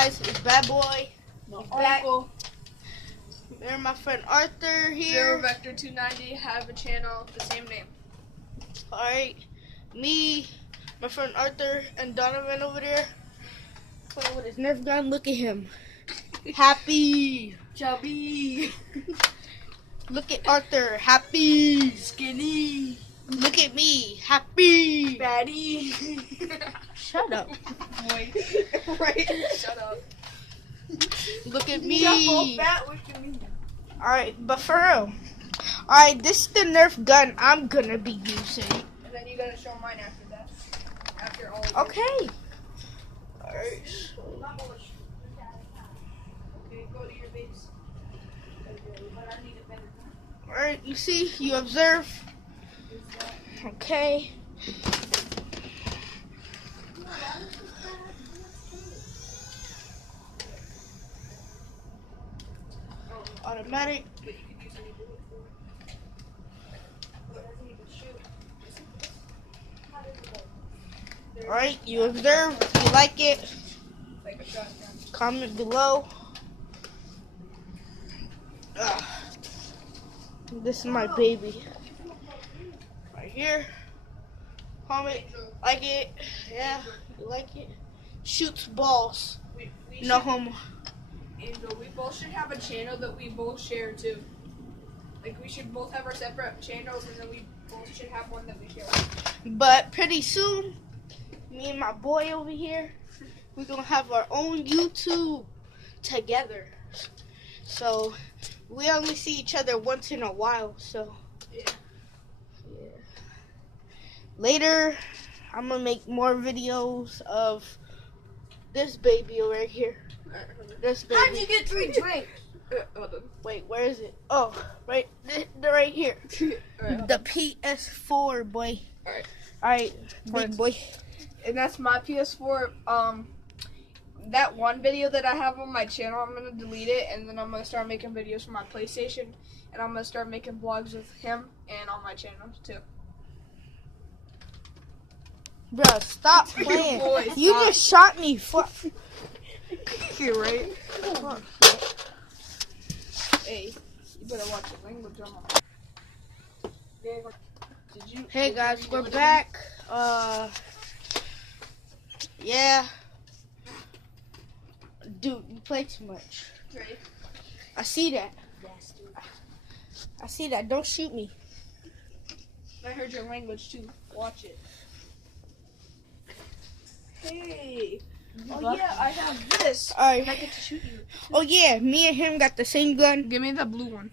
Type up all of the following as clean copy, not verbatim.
Guys, it's Bad Boy. My back. uncle. And my friend Arthur here. Zero Vector 290 have a channel the same name. Alright, me, my friend Arthur, and Donovan over there playing with his Nerf gun. Look at him. Happy. Chubby. Look at Arthur. Happy. Skinny. Look at me. Happy. Fatty. Shut up. Boy. Right. Shut up. Look at You're both me. fat. What you mean? Alright, but for real. Alright, this is the Nerf gun I'm gonna be using. And then you gotta show mine after that. After all of Okay. Alright. this. Okay, go to your base. But I need a better gun. Alright, you see, you observe. Okay. Automatic. But you could use any bullet for it. But it doesn't even shoot. How does it go? Alright, you observe. If you like it, Like a shotgun. comment below. This is my baby. Right here. Comment. Like it. Yeah, you like it. Shoots balls. We No should- homo. Angel, we both should have a channel that we both share too. Like we should both have our separate channels, and then we both should have one that we share. But pretty soon, me and my boy over here, we're gonna have our own YouTube together. So we only see each other once in a while. So Yeah. later, I'm gonna make more videos of this baby right here. This How'd baby. you get 3 drinks? Wait, where is it? Oh, right here. The PS4, boy. Alright. Alright, big boy. And that's my PS4. That one video that I have on my channel, I'm gonna delete it, and then I'm gonna start making videos for my PlayStation, and I'm gonna start making vlogs with him and on my channel too. Bro, stop playing. Boy, You stop. just shot me. You're right. Hey, you better watch your language on my. Did you? Hey guys, we're back. Yeah. Dude, you play too much. Right. I see that. Yes, dude. I see that. Don't shoot me. I heard your language too. Watch it. Hey. Oh yeah, I have this. Alright. I get to shoot you. Oh yeah, me and him got the same gun. Give me the blue one.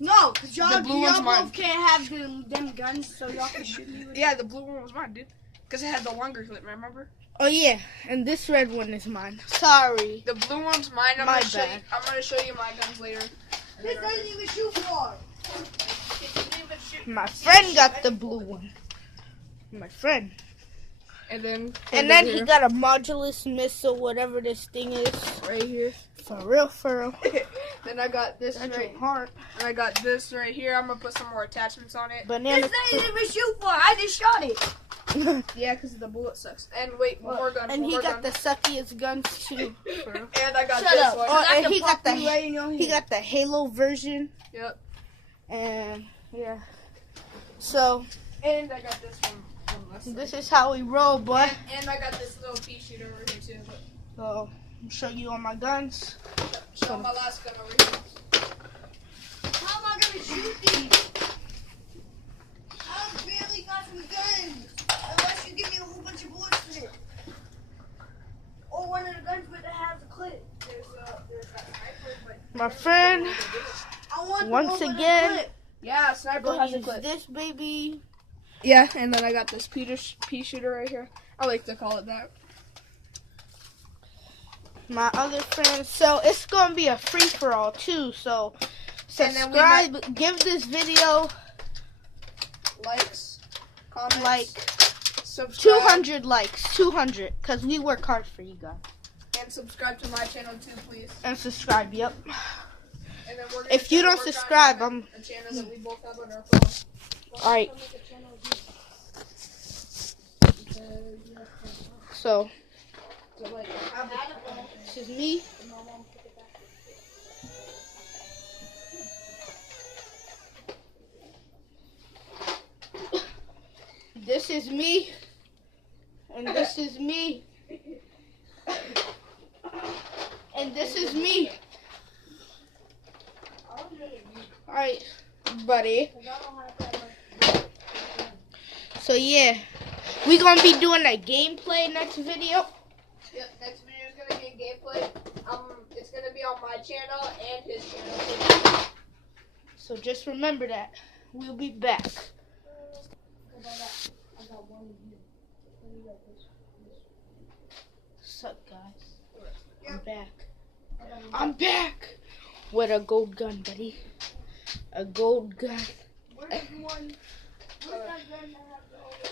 No, because The blue one's mine. both can't have them guns, so y'all can shoot me with Yeah, the blue one was mine, dude. Because it had the longer clip, remember? Oh yeah, and this red one is mine. Sorry. The blue one's mine. My bad. I'm gonna show you my guns later. This doesn't even shoot far. My friend got the blue one. My friend. And then He got a modulus missile, whatever this thing is. right here. For real, for real. Then I got this That's right. your heart. And I got this right here. I'm gonna put some more attachments on it. Banana. This doesn't even shoot far. I just shot it. Yeah, because the bullet sucks. And wait, one more gun. And one he more got gun. the suckiest guns too. And I got Shut this up. one. Oh, I and can he got pop the you right in your he head. got the Halo version. Yep. And yeah. So And I got this one. this is how we roll, boy. And I got this little pea shooter over here too. So I'll show you all my guns. Show my last gun over here. How am I gonna shoot these? I barely got some guns. Unless you give me a whole bunch of bullets for it. Or one of the guns but that has a clip. There's that sniper, but My friend, I want the Once one with a again, clip. yeah, sniper gonna has a use clip. this baby. Yeah, and then I got this pea shooter right here. I like to call it that. My other friend. So it's gonna be a free for all too. So And then we subscribe. Give this video Likes, comments, like subscribe, 200 likes. 200, cause we work hard for you guys. and subscribe to my channel too, please. And subscribe. Yep. And then we're gonna If you try to don't work on subscribe, a channel that we both have on our phone. All right. So So like, This is me. This is me. And this is me. And this is me. Alright, buddy. So yeah, we gonna be doing a gameplay next video. Yep, next video is gonna be a gameplay. It's gonna be on my channel and his channel. So just remember that. We'll be back. What's up, guys? I'm back. I'm back with a gold gun, buddy. A gold gun.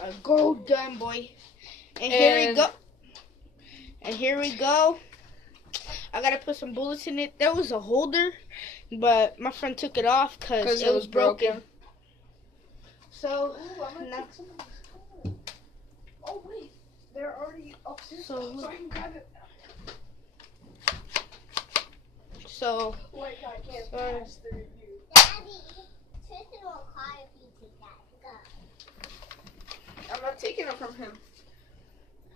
A gold gun, boy. And here we go. And here we go. I gotta put some bullets in it. There was a holder, but my friend took it off because it was broken. So, now, Oh wait, they're already upstairs. So- So I can grab it. so Wait, I can't pass the review. Daddy, Tristan will cry if you take that gun. I'm not taking it from him.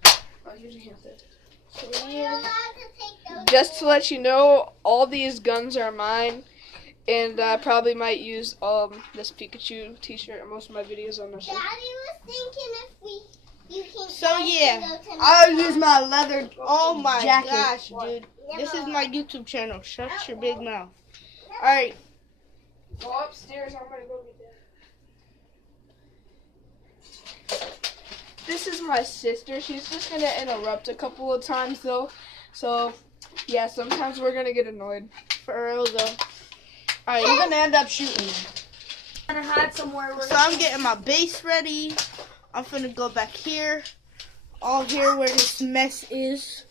Oh, here's your hand. so You're yeah. allowed to take those. Just to let you know, all these guns are mine, and I probably might use this Pikachu T-shirt in most of my videos on the show. Daddy was thinking you can. So yeah, go to I'll use my leather. Oh my jacket. gosh, dude. This is my YouTube channel. Shut your big mouth. Alright. Go upstairs. I'm gonna go get that. This is my sister. She's just gonna interrupt a couple of times though. So yeah, sometimes we're gonna get annoyed. For real though. Alright. We're gonna end up shooting. gonna hide somewhere. So I'm getting my base ready. I'm finna go back here. All here where this mess is.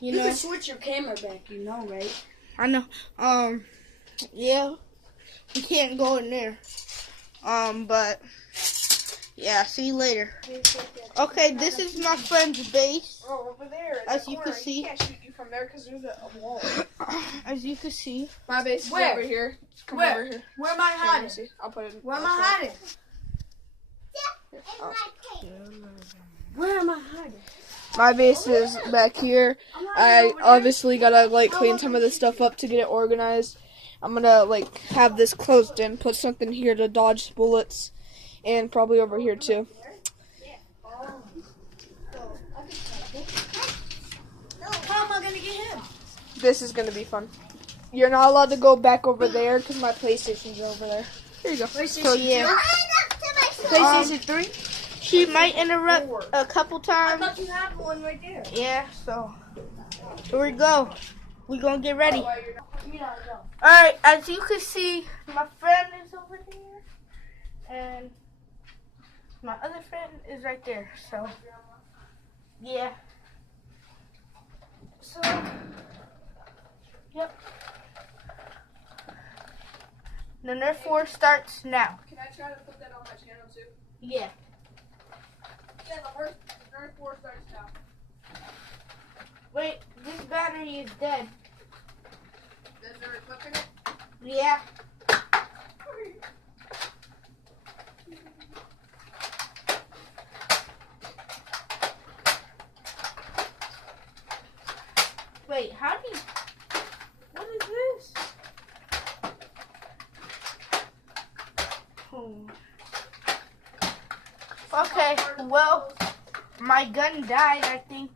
You know. switch your camera back, you know, right? I know. Yeah. We can't go in there. But yeah, see you later. Okay, this is my friend's base. Oh, over there. in As the you can corner. see. He can't shoot you from there because there's a wall. As you can see. My base is Where? over here. Come Where? over here. Where am I Here, let me hiding? see. I'll put it. Where am I'll I show hiding? Oh. Where am I hiding? My base is back here. I obviously gotta like clean some of this stuff up to get it organized. I'm gonna like have this closed in, put something here to dodge bullets, and probably over here too. How am I gonna get him? This is gonna be fun. You're not allowed to go back over there because my PlayStation's over there. Here you go. So yeah. PlayStation 3? She might interrupt a couple I times. thought you had one right there. Yeah, so here we go. We gonna get ready. You don't know. Alright, as you can see, my friend is over here. And my other friend is right there. So yeah. So yep. The Nerf War starts now. Can I try to put that on my channel too? Yeah. Yeah, the Nerf War starts now. Wait, this battery is dead. Is there a clip in it? Yeah. Wait, how do you... What is this? Okay, well, my gun died, I think.